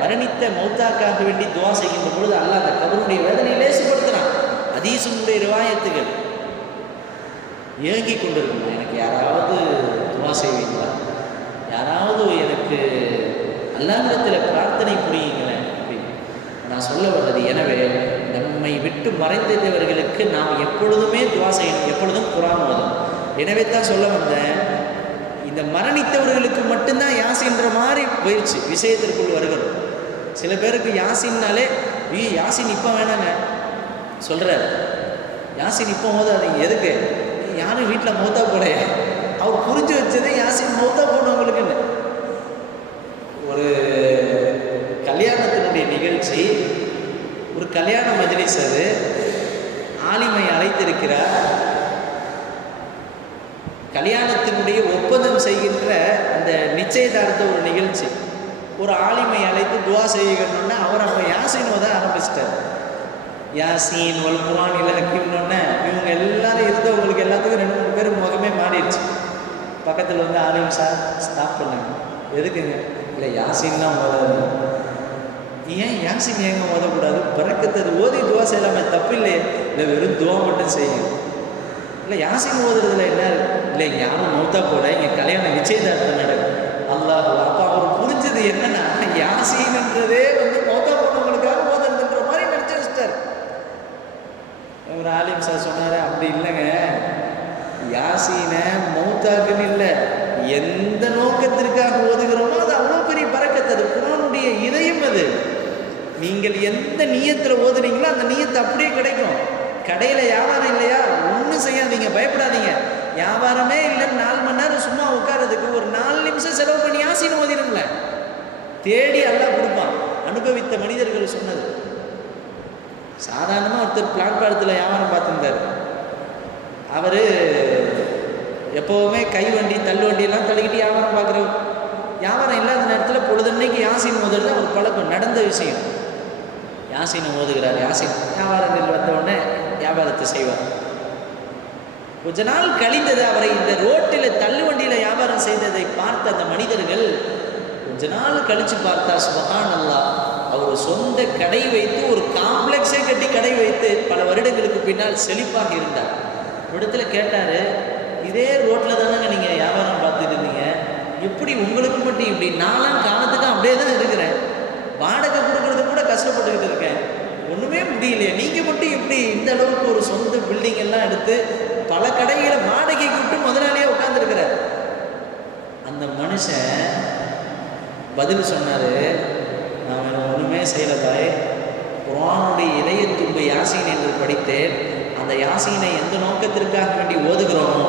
மரணித்த மௌத்தாக்காக வேண்டி துவா செய்கின்ற பொழுது அல்லாஹ் அந்த கபருடைய வேதனையை லேசுபடுத்துறான். ஹதீஸுடைய ரிவாயத்துகள் ஏங்கி கொண்டிருக்கணும். எனக்கு யாராவது துவா செய்வீங்களா? யாராவது எனக்கு அல்லாஹ்விடத்தில் பிரார்த்தனை புரியுங்களேன் அப்படின்னு நான் சொல்ல வர்றது. எனவே நம்மை விட்டு மறைந்தவர்களுக்கு நாம் எப்பொழுதுமே துவா செய்யணும், எப்பொழுதும் குர்ஆன் ஓதணும். எனவே தான் சொல்ல வந்தேன், இந்த மரணித்தவர்களுக்கு மட்டும்தான் யாசின்ற மாதிரி போயிடுச்சு விஷயத்திற்குள் வருகிறது. சில பேருக்கு யாசின்னாலே யாசின் இப்போ வேணாங்க சொல்கிறார். யாசின் இப்போ ஓதாதீங்க. எதுக்கு? யாரும் வீட்டில் மௌத்தா போலைய. அவர் புரிஞ்சு வச்சதே யாசின் மௌத்தா போனவங்களுக்குன்னு. ஒரு கல்யாணத்தினுடைய நிகழ்ச்சி, ஒரு கல்யாண மஜ்லிஸ், அது ஆலிமை அழைத்திருக்கிறார். கல்யாணத்தினுடைய ஒப்பந்தம் செய்கின்ற அந்த நிச்சயதார்த்த ஒரு நிகழ்ச்சி. ஒரு ஆலிமை அழைத்து துவா செய்யணும்னா அவர் அப்போ யாசின் ஓத ஆரம்பிச்சிட்டார். யாசின் வல் குர்ஆன் இல் ஹக்கீம்னோடனே இவங்க எல்லாரும் இருந்தவங்களுக்கு எல்லாத்துக்கும் 2-3 பேர் முகமே மாறிடுச்சு. பக்கத்தில் வந்து ஆலிம் சார் ஸ்டாப் பண்ணுங்க. எதுக்குங்க? இல்லை யாசின்லாம் ஓதாது. ஏன் யாசின் ஏங்க ஓதக்கூடாது? பறக்கத்தது ஓதி துவா செய்யலாமே, தப்பு இல்லையே. இல்லை வெறும் துவா மட்டும் செய்யும். இல்லை யாசின் ஓதுறதுல என்ன? இல்லை யாரும் மௌத்தா போல, இங்கே கல்யாணம் நிச்சயதார்த்தம் நடக்கும். அல்லாஹ் அப்போ அவர் புரிஞ்சது என்னன்னா, யாசின்ன்றதே வந்து மௌத்தா போனவங்களுக்காக ஓதுறதுன்ற மாதிரி நினச்சி வச்சிட்டார். ஒரு ஆலிம் சார் சொன்னார், அப்படி இல்லைங்க, யாசீனை மௌத்தாக்குன்னு இல்லை, எந்த நோக்கத்திற்காக ஓதுகிறோமோ அது அவ்வளோ பெரிய பரக்கத்து. அது குர்ஆனுடைய இதயம். அது நீங்கள் எந்த நியத்தில் ஓதுறீங்களோ அந்த நியத்து அப்படியே கிடைக்கும். கடையில் வியாபாரம் இல்லையா, ஒன்றும் செய்யாதீங்க, பயப்படாதீங்க. வியாபாரமே இல்லைன்னு 4 மணி நேரம் சும்மா உட்காரதுக்கு ஒரு 4 நிமிஷம் செலவு பண்ணி யாசீன் ஓதிடுங்களேன், தேடி அல்லாஹ் கொடுப்பான். அனுபவித்த மனிதர்கள் சொன்னது. சாதாரணமாக ஒருத்தர் பிளாட்பாரத்தில் வியாபாரம் பார்த்துருந்தார். அவர் எப்போவுமே கை வண்டி தள்ளு வண்டியெல்லாம் தள்ளிக்கிட்டு வியாபாரம் பார்க்குறவர். வியாபாரம் இல்லாத நேரத்தில் பொழுதன்னைக்கு யாசின் ஓதுறது அவர் பழக்கம், நடந்த விஷயம். யாசினை ஓதுகிறார். யாசின் வியாபாரத்தில் வந்தவுடனே வியாபாரத்தை செய்வார். கொஞ்ச நாள் கழிந்தது. அவரை இந்த ரோட்டில் தள்ளு வண்டியில் வியாபாரம் செய்ததை பார்த்த அந்த மனிதர்கள் கொஞ்ச நாள் கழித்து பார்த்தா, சுப்ஹானல்லாஹ், அவர் சொந்த கடை வைத்து ஒரு காம்ப்ளெக்ஸே கட்டி கடை வைத்து பல வருடங்களுக்கு பின்னால் செழிப்பாக இருந்தார். ஒரு இடத்துல கேட்டார், இதே ரோட்டில் தானேங்க நீங்கள் வியாபாரம் பார்த்துட்டு இருந்தீங்க, எப்படி உங்களுக்கு மட்டும் இப்படி? நான்லாம் காலத்துக்கு அப்படியே தான் இருக்கிறேன், வாடகை கொடுக்குறது கூட கஷ்டப்பட்டுக்கிட்டு இருக்கேன், ஒன்றுமே முடியலையே, நீங்கள் மட்டும் இப்படி இந்த அளவுக்கு ஒரு சொந்த பில்டிங் எல்லாம் எடுத்து பல கடைகளை வாடகைக்கு விட்டு முதலாளியே உட்காந்துருக்கிறார். அந்த மனுஷன் பதில் சொன்னார், நான் ஒன்றுமே செய்யலதாய், குர்ஆனுடைய இதய தும்பு யாசீன் என்று படித்தேன். அந்த யாசீனை எந்த நோக்கத்திற்காக வேண்டி ஓதுகிறோமோ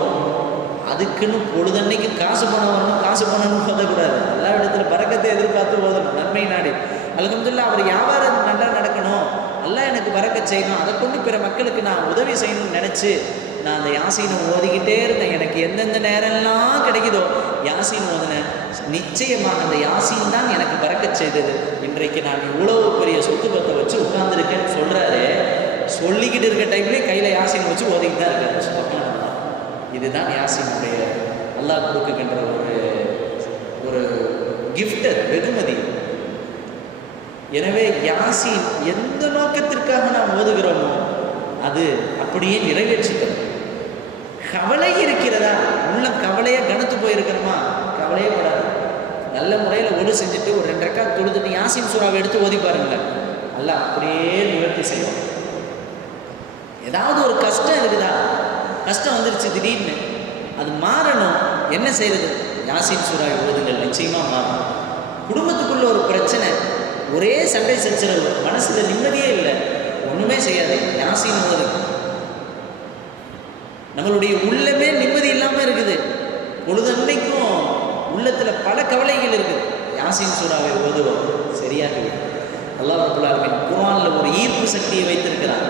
அதுக்குன்னு பொழுதன்னைக்கு காசு பணம் வரணும், காசு பணம்னு ஓதக்கூடாது. எல்லா இடத்துல பரக்கத்தை எதிர்பார்த்து ஓதணும், நன்மை நாடி. அல்ஹம்துலில்லாஹ் அவர் வியாபாரம் நல்லா நடக்கணும், அல்லாஹ் எனக்கு பரக்கத் செய்யணும், அதை கொண்டு பிற மக்களுக்கு நான் உதவி செய்யணும்னு நினச்சி நான் அந்த யாசீனை ஓதிக்கிட்டே இருந்தேன். எனக்கு எந்தெந்த நேரம்லாம் கிடைக்குதோ யாசீன் ஓதினேன். நிச்சயமாக அந்த யாசீன் தான் எனக்கு பரக்கத் செய்தது. இன்றைக்கு நான் இவ்வளவு பெரிய சொத்து பத்தை வச்சு உட்கார்ந்துருக்கேன்னு சொல்கிறாரு. சொல்லிக்கிட்டு இருக்க டைம்லேயே கையில் யாசீனை வச்சு ஓதிக்கிட்டு தான் இருக்காரு. இதுதான் யாசீனுடைய அல்லாஹ் கொடுக்குகின்ற ஒரு கிஃப்ட், வெகுமதி. எனவே யாசீன் எந்த நோக்கத்திற்காக நாம் ஓதுகிறோமோ அது அப்படியே நிறைவேற்றிக்கிறோம். கவலை இருக்கிறதா? உள்ள கவலையாக கனத்து போயிருக்கிறோமா? கவலையே படாது. நல்ல முறையில் ஒழு செஞ்சுட்டு ஒரு 2 ரக்காத் தொழுதுட்டு யாசீன் சூறாவை எடுத்து ஓதி பாருங்களேன், அல்லாஹ் அப்படியே நிவர்த்தி செய்வோம். ஏதாவது ஒரு கஷ்டம் இருக்குதா? கஷ்டம் வந்துருச்சு திடீர்னு, அது மாறணும், என்ன செய்யறது? யாசீன் சூறாவை ஓதுங்கள், நிச்சயமாக மாறும். குடும்பத்துக்குள்ள ஒரு பிரச்சனை, ஒரே சண்டை சச்சரவு, மனசுல நிம்மதியே இல்லை, ஒண்ணுமே செய்யாது, யாசீன் ஓது. நம்மளுடைய உள்ளமே நிம்மதி இல்லாமல் இருக்குது, பொழுதன்னைக்கும் உள்ளத்துல பல கவலைகள் இருக்குது. யாசீன் சூராவை ஓதுவோம், சரியாகவே. அல்லாஹ் ரப்பல் ஆலமீன் குர்ஆன்ல ஒரு ஈர்ப்பு சக்தியை வைத்திருக்கிறார்.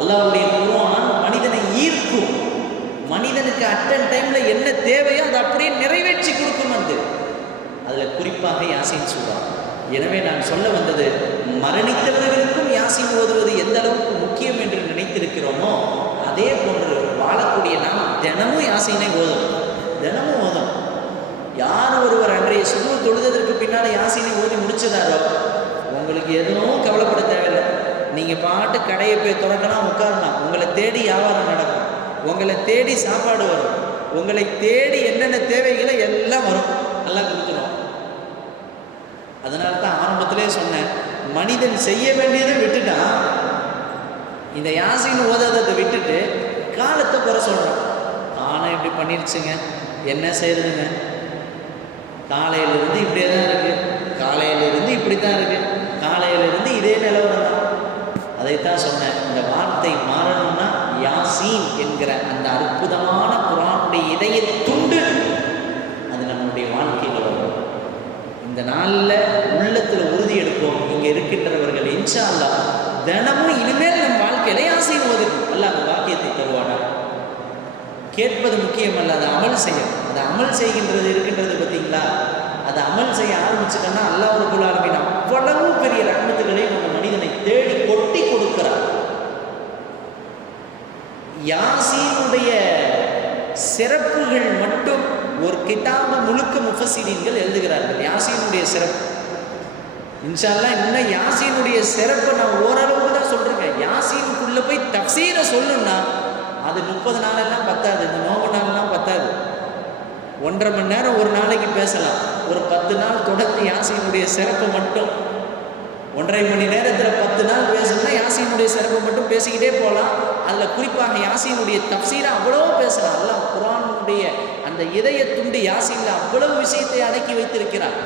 அல்லாஹ்வுடைய குர்ஆன் மனிதனை ஈர்க்கும். மனிதனுக்கு அட்டன் டைம்ல என்ன தேவையோ அதை அப்படியே நிறைவேற்றி கொடுக்கும். அதுல குறிப்பாக யாசீன் சூரா. எனவே நான் சொல்ல வந்தது, மரணித்தவர்களுக்கும் யாசீன் ஓதுவது எந்த அளவுக்கு முக்கியம் என்று நினைத்திருக்கிறோமோ அதே போன்று வாழக்கூடிய நாம் தினமும் யாசீனை ஓதும், தினமும் ஓதும். யார் ஒருவர் அன்றைய சுபு தொழுதற்கு பின்னால் யாசீனை ஓதி முடிச்சதாரோ உங்களுக்கு எதுவும் கவலைப்பட தேவையில்லை. நீங்கள் பாட்டு கடையை போய் திறக்கலாம், உட்காரலாம், உங்களை தேடி வியாபாரம் நடக்கும், உங்களை தேடி சாப்பாடு வரும், உங்களை தேடி என்னென்ன தேவைகளோ எல்லாம் வரும், எல்லாம் கொடுத்துரும். அதனால தான் ஆரம்பத்திலே சொன்னேன், மனிதன் செய்ய வேண்டியதை விட்டுட்டான், இந்த யாசீன் ஓதாததை விட்டுட்டு காலத்தை குறை சொல்கிறான். ஆனால் இப்படி பண்ணிருச்சுங்க, என்ன செய்யறதுங்க, காலையிலிருந்து இப்படியே தான் இருக்குது, காலையிலிருந்து இப்படி தான் இருக்குது, காலையிலிருந்து இதே நிலவரம் தான். அதைத்தான் சொன்னேன், இந்த வார்த்தை மாறணும்னா யாசீன் என்கிற அந்த அற்புதமான குர்ஆனுடைய இதய துண்டு அது நம்மளுடைய வாழ்க்கையில் வரும். இந்த நாளில் உள்ளத்தில் உறுதி எடுப்போம். இங்கே இருக்கின்றவர்கள் இன்ஷா அல்லாஹ் தினமும் இனிமேல் நம் வாழ்க்கையில யாசீன் ஓதிக்கும். அல்லாஹ் அந்த வாக்கியத்தை தருவானா. கேட்பது முக்கியம் அல்ல, அதை அமல் செய்யும். அதை அமல் செய்கின்றது இருக்கின்றது பார்த்தீங்களா, அதை அமல் செய்ய ஆரம்பிச்சுட்டோன்னா அல்லாஹ் ரப்பல் ஆலமீன் அவ்வளவு பெரிய ரஹ்மத்துகளை நம்ம மனிதனை தேடி கொட்டி கொடுக்கிறார். யாசீனுடைய சிறப்புகள் மட்டும் ஒரு கிதாபு முழுக்க முஃபஸ்ஸிரீன்கள் எழுதுகிறார்கள். யாசீனுடைய சிறப்பு இன்ஷா அல்லாஹ். இன்னும் யாசீனுடைய சிறப்பை நான் ஓரளவுக்கு தான் சொல்றேன். யாசீனுக்குள்ள போய் தஃசீரை சொல்லணும்னா அது 30 நாளெல்லாம் பத்தாது, இந்த நோம்பு நாளெல்லாம் பத்தாது. 1.5 மணி நேரம் ஒரு நாளைக்கு பேசலாம். ஒரு 10 நாள் தொடர்ந்து யாசீனுடைய சிறப்பை மட்டும் 1.5 மணி நேரத்தில் 10 நாள் பேசணும்னா யாசீனுடைய சிறப்பை மட்டும் பேசிக்கிட்டே போகலாம். அதில் குறிப்பாக யாசீனுடைய தஃசீரை அவ்வளோ பேசலாம். அல்லாஹ் குர்ஆனுடைய அந்த இதய துண்டு யாசீனில் அவ்வளவு விஷயத்தை அடக்கி வைத்திருக்கிறார்.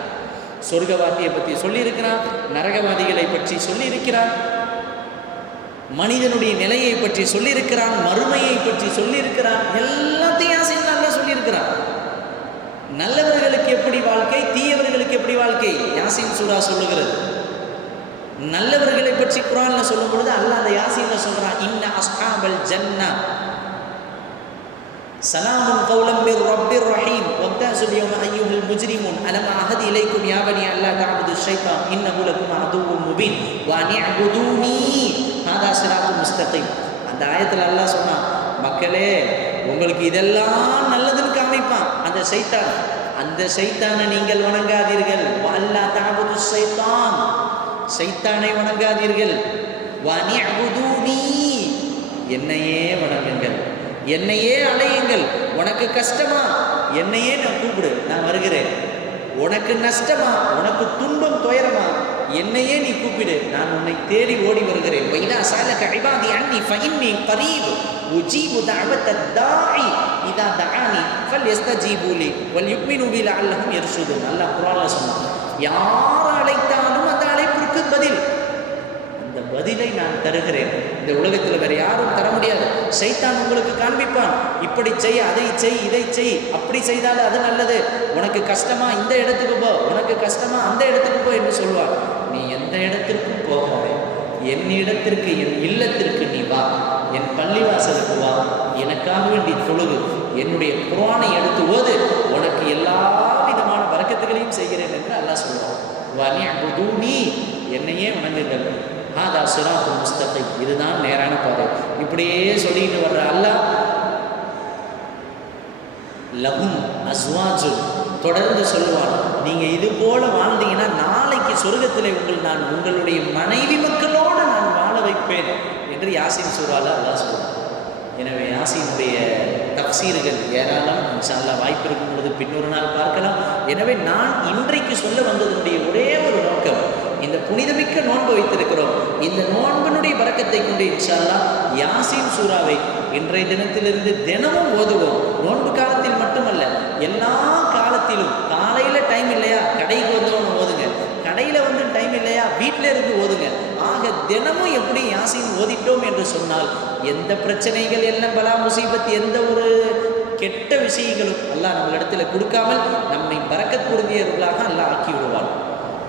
சொர்க்கவாதியை பற்றி சொல்லியிருக்கிறார், நரகவாதிகளை பற்றி சொல்லியிருக்கிறார், மனிதனுடைய நிலையை பற்றி சொல்லியிருக்கிறான், மறுமையை பற்றி சொல்லியிருக்கிறான், எல்லாத்தையும் யாசீன் அல்லாஹ் சொல்லியிருக்கிறான். நல்லவர்களுக்கு எப்படி வாழ்க்கை, தீயவர்களுக்கு எப்படி வாழ்க்கை யாசீன் சூரா சொல்லுகிறது. நல்லவர்களை பற்றி குர்ஆன்ல சொல்லும் பொழுது அல்லாஹ் அந்த யாசீன்ல சொல்றான், இன்ன அஸ்ஹாபல் ஜன்னா சலாமுன் கௌலம் மிர் ரப்பிர் ரஹீம் வம்தாஸுல் யௌம அய்யுஹல் முஜ்ரிமூன் அலம் அஹதி இலைக்கும் யா பனி அல்லா தஅபுது ஷைத்தான் இன்னஹு லக்கும் அதுவும் முபீன் வ அன்இபுதூனி ஹாதா சிராத்துல் முஸ்தகீம். அந்த ஆயத்தில் அல்லாஹ் சொன்னான், மக்களே உங்களுக்கு இதெல்லாம் நல்லதுன்னு காமிப்பான் அந்த சைத்தான், அந்த சைத்தானை நீங்கள் வணங்காதீர்கள். வ அல்லா தஅபுது ஷைத்தான், சைத்தானை வணங்காதீர்கள். வ அன்இபுதூனி, என்னையே வணங்குங்கள், என்னையே அலையுங்கள். உனக்கு கஷ்டமா, என்னையே நான் கூப்பிடு, நான் வருகிறேன். உனக்கு நஷ்டமா, உனக்கு துன்பம் துயரமா, என்னையே நீ கூப்பிடு, நான் உன்னை தேடி ஓடி வருகிறேன். வைதா சாலக இபாதி அன்னி ஃபஇன்னி கரீப் உஜீபு தஅவத்தத் தாஇ இதா தஆனி ஃபல்யஸ்தஜீபு லி வல்யுமினு பி லஅல்லஹும் யர்ஷுதூன். அல்லாஹ் குர்ஆன்ல சொன்னான், யார் அழைத்தாலும் அந்த அழைப்பிற்கு பதில், அந்த பதிலை நான் தருகிறேன். இந்த உலகத்தில் வேற யாரும் தர முடியாது. சைத்தான் உங்களுக்கு காண்பிப்பான், இப்படி செய், அதை செய், இதை செய், அப்படி செய்தால் அது நல்லது, உனக்கு கஷ்டமா இந்த இடத்துக்கு போ, உனக்கு கஷ்டமா அந்த இடத்துக்கு போ என்று சொல்வார். நீ எந்த இடத்திற்கும் போகாதே, என் இடத்திற்கு, என் இல்லத்திற்கு நீ வா, என் பள்ளிவாசலுக்கு வா, எனக்காக வேண்டி தொழுகு, என்னுடைய குர்ஆனை எடுத்து ஓது, உனக்கு எல்லா விதமான பரக்கத்துகளையும் செய்கிறேன் என்று அல்லாஹ் சொல்வார். வனிஅபுதூனி, என்னையே வணங்குங்கள். ஹாதா சிராத்துல் முஸ்தகீம், இதுதான் நேரான பாதை. இப்படியே சொல்லிட்டு வர்ற அல்லாஹ் லஹும் அஸ்வாஜுன், தொடர்ந்து சொல்லுவான், நீங்க இது போல வாழ்ந்தீங்கன்னா நாளைக்கு சொர்க்கத்திலே நான் உங்களுடைய மனைவி மக்களோடு நான் வாழ வைப்பேன் என்று யாசீன் சூரால அல்லாஹ் சொல்லுவான். எனவே யாசீனுடைய தஃசீர்கள் ஏராளம். இன்ஷா அல்லாஹ் வாய்ப்பு இருக்கும் பொழுது பின்னொரு நாள் பார்க்கலாம். எனவே நான் இன்றைக்கு சொல்ல வந்ததனுடைய ஒரே ஒரு நோக்கம், இந்த புனிதமிக்க நோன்பு வைத்திருக்கிறோம், இந்த நோன்பினுடைய பரக்கத்தை கொண்டு இன்ஷா அல்லாஹ் யாசீன் சூராவை இன்றைய தினத்திலிருந்து தினமும் ஓதுவோம். நோன்பு காலத்தில் மட்டுமல்ல, எல்லா காலத்திலும். காலையில் டைம் இல்லையா, கடைக்கு வந்தவங்க ஓதுங்க, வீட்டில் இருந்து ஓதுங்க. ஆக தினமும் எப்படி யாசீன் ஓதிட்டோம் என்று சொன்னால் எந்த பிரச்சனைகள், என்ன பலா முசீபத், எந்த ஒரு கெட்ட விஷயங்களும் அல்லாஹ் நம்மளிடத்தில் கொடுக்காமல் நம்மை பரக்கத் பொருந்தியவர்களாக அல்லாஹ் ஆக்கி விடுவான்.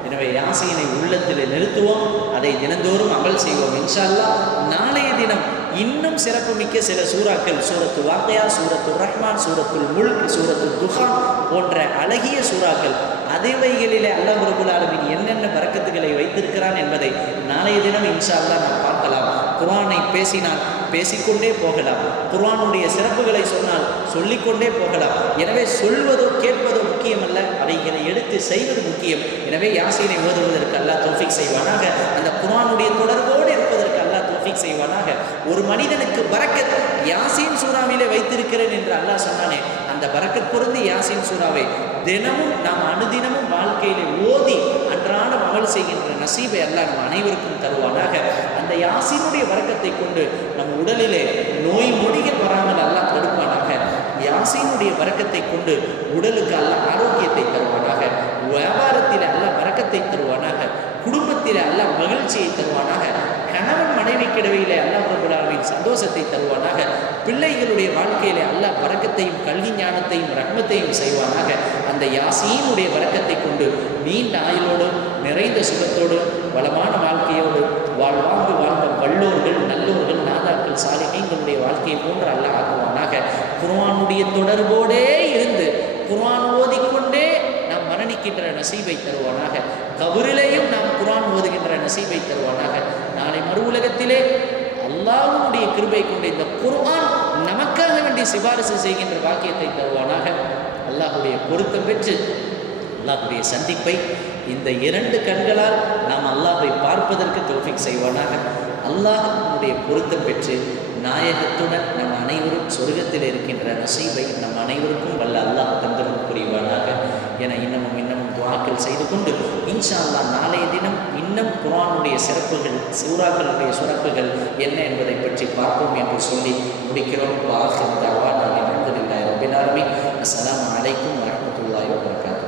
எனவே யாசீனை உள்ளத்தில் நிறுத்துவோம், அதை தினந்தோறும் அமல் செய்வோம். இன்ஷா அல்லாஹ் நாளைய தினம் இன்னும் சிறப்புமிக்க சில சூறாக்கள், சூரத்து வாக்கியா, சூரத்து ரஹ்மான், சூரத்துல் முல்க், சூரத்து துஹான் போன்ற அழகிய சூறாக்கள், அதேவைகளிலே அல்லாஹ் ரப்பல் ஆலமீன் என்னென்ன பரக்கத்துகளை வைத்திருக்கிறான் என்பதை நாளைய தினம் இன்ஷா அல்லாஹ் நாம் பார்க்கலாம். குர்ஆனை பேசினால் பேசிக்கொண்டே போகலாம், குர்ஆனுடைய சிறப்புகளை சொன்னால் சொல்லிக்கொண்டே போகலாம். எனவே சொல்வதோ கேட்பதோ முக்கியமல்ல, அவைகளை எடுத்து செய்வது முக்கியம். எனவே யாசீனை ஓதுவதற்கு அல்லாஹ் தௌஃபீக் செய்வானாக. அந்த குர்ஆனுடைய தொடர்போடு இருப்பதற்கு அல்லாஹ் தௌஃபீக் செய்வானாக. ஒரு மனிதனுக்கு பரக்கத் யாசீன் சூறாவிலே வைத்திருக்கிறேன் என்று அல்லாஹ் சொன்னானே, அந்த பரக்கத் பொருந்தி யாசீன் சூறாவை தினமும் நாம் அனுதினமும் வாழ்க்கையிலே ஓதி அன்றாடம் அமல் செய்கின்ற நசீபை அல்லாஹ் நம் அனைவருக்கும் தருவானாக. அந்த யாசீனுடைய பரக்கத்தை கொண்டு நம் உடலிலே நோய் நொடிகள் வராமல் அல்லாஹ் தடுப்பானாக. யாசீனுடைய பரக்கத்தை கொண்டு உடலுக்கு அல்லாஹ் ஆரோக்கியத்தை தருவானாக. வியாபாரத்தில் அல்லாஹ் பரக்கத்தை தருவானாக. குடும்பத்தில் அல்லாஹ் மகிழ்ச்சியை தருவானாக. கணவன் மனைவிக்கிடையிலே அல்லாஹ் ரப்பல் ஆலமீன் சந்தோஷத்தை தருவானாக. பிள்ளைகளுடைய வாழ்க்கையிலே அல்லாஹ் பரக்கத்தையும் கல்வி ஞானத்தையும் ரஹ்மத்தையும் செய்வானாக. அந்த யாசீனுடைய பரக்கத்தை கொண்டு நீண்ட ஆயுளோடு நிறைந்த சுகத்தோடு வளமான வாழ்க்கையோடு வாழ்வாங்கு வாழ்ந்த வல்லோர்கள், நல்லோர்கள், நாதாக்கள், சாலிஹீன்களுடைய வாழ்க்கையை போன்று அல்லாஹ் ஆக்குவானாக. குர்ஆனுடைய தொடர்போடே இருந்து குர்ஆன் ஓதிக்கொண்டே நாம் மரணிக்கின்ற நசீபை தருவானாக. கபரிலேயும் நாம் குர்ஆன் ஓதுகின்ற நசீபை தருவானாக. நாளை மறு உலகத்திலே அல்லாஹ்வுடைய கிருபை கொண்டு இந்த குர்ஆன் நமக்காக வேண்டிய சிபாரிசு செய்கின்ற பாக்கியத்தை தருவானாக. அல்லாஹ்வுடைய பொருத்தம் பெற்று அல்லாஹ்வுடைய சந்திப்பை இந்த 2 கண்களால் நாம் அல்லாஹ்வை பார்ப்பதற்கு தௌஃபீக் செய்வானாக. அல்லாஹ்வுடைய பொருத்தம் பெற்று நாயகத்துடன் நம் அனைவரும் சொர்க்கத்தில் இருக்கின்ற நசீபை நம் அனைவருக்கும் வல்ல அல்லாஹ் தந்தரும் புரிவானாக என இன்னமும் துஆக்கள் செய்து கொண்டு இன்ஷா அல்லாஹ் நாளைய தினம் இன்னும் குர்ஆனுடைய சிறப்புகள், சூறாக்களுடைய சிறப்புகள் என்ன என்பதை பற்றி பார்ப்போம் என்று சொல்லி முடிக்கிறோம். வாஹிரு தஅவானா அல்ஹம்துலில்லாஹி ரப்பில் ஆலமீன். அஸ்ஸலாமு அலைக்கும் வரஹ்மத்துல்லாஹி வபரகாத்துஹு.